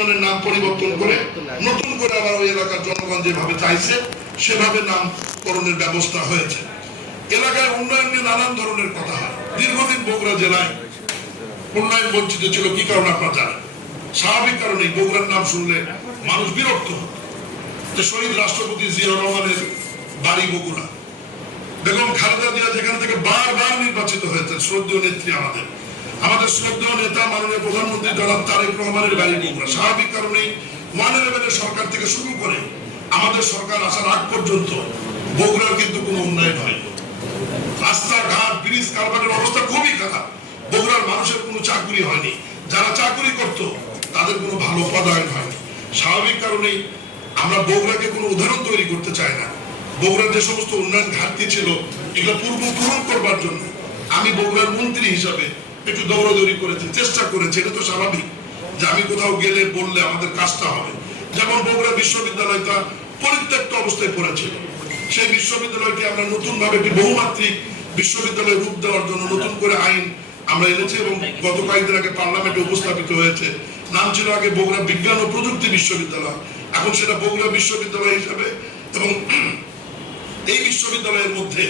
ইউনিয়নের নাম পরিবর্তন করে নতুন করে আবার ওই এলাকার জনগণ যেভাবে চাইছে সেভাবে নামকরণের ব্যবস্থা হয়েছে। এলাকায় উন্নয়ন নিয়ে নানান ধরনের কথা হয়। দীর্ঘদিন বগুড়া জেলায় উন্নয়ন বঞ্চিত ছিল, কি কারণ আপনারা জানেন। স্বাভাবিক কারণে বগুড়ার নাম শুনলে মানুষ বিরক্ত হতো। যে শহীদ রাষ্ট্রপতি জিয়াউর রহমানের বাড়ি বগুড়া, বেগম খালেদা জিয়া যেখান থেকে বারবার নির্বাচিত হয়েছে, শ্রদ্ধেয় নেত্রী আমাদের শ্রদ্ধেয় নেতা মাননীয় প্রধানমন্ত্রী জনাব তারেক রহমানের বাড়ি বগুড়া। স্বাভাবিক কারণেই 111 সরকার থেকে শুরু করে আমাদের সরকার আসার আগ পর্যন্ত বগুড়ার কিন্তু কোনো উন্নয়ন হয়নি। রাস্তাঘাট, ব্রিজ, কালভার্টের অবস্থা খুবই খারাপ। বগুড়ার মানুষের কোনো চাকরি হয়নি, যারা চাকরি করত তাদের কোনো ভালো পদায়ন হয়নি। স্বাভাবিক কারণেই আমরা বগুড়াকে কোনো উদাহরণ তৈরি করতে চাই না। বগুড়ার যে সমস্ত উন্নয়ন ঘাটতি ছিল এগুলো পূরণ করবার জন্য আমি বগুড়ার মন্ত্রী হিসাবে একটু দৌড়াদৌড়ি করেছি, চেষ্টা করেছি। এটা তো স্বাভাবিক যে আমি কোথাও গেলে বললে আমাদের কাজটা হবে। যেমন বগুড়া বিশ্ববিদ্যালয়টা পরিত্যক্ত অবস্থায় পড়েছিল, সেই বিশ্ববিদ্যালয়টি আমরা নতুন ভাবে একটি বহুমাত্রিক বিশ্ববিদ্যালয় রূপ দেওয়ার জন্য নতুন করে আইন আমরা এনেছি এবং গত কয়েকদিন আগে পার্লামেন্টে উপস্থাপিত হয়েছে। নাম ছিল আগে বগুড়া বিজ্ঞান ও প্রযুক্তি বিশ্ববিদ্যালয়, এখন সেটা বগুড়া বিশ্ববিদ্যালয় হিসাবে। এবং এই বিশ্ববিদ্যালয়ের মধ্যে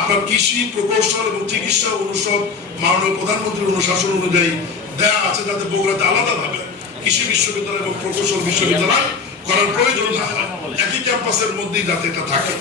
আপনার কৃষি, প্রকৌশল এবং চিকিৎসা অনুষদ মাননীয় প্রধানমন্ত্রীর অনুশাসন অনুযায়ী দেয়া আছে, যাতে বগুড়াতে আলাদাভাবে কৃষি বিশ্ববিদ্যালয় এবং প্রকৌশল বিশ্ববিদ্যালয় করার প্রয়োজন না হয়, একই ক্যাম্পাসের মধ্যেই যাতে এটা থাকে।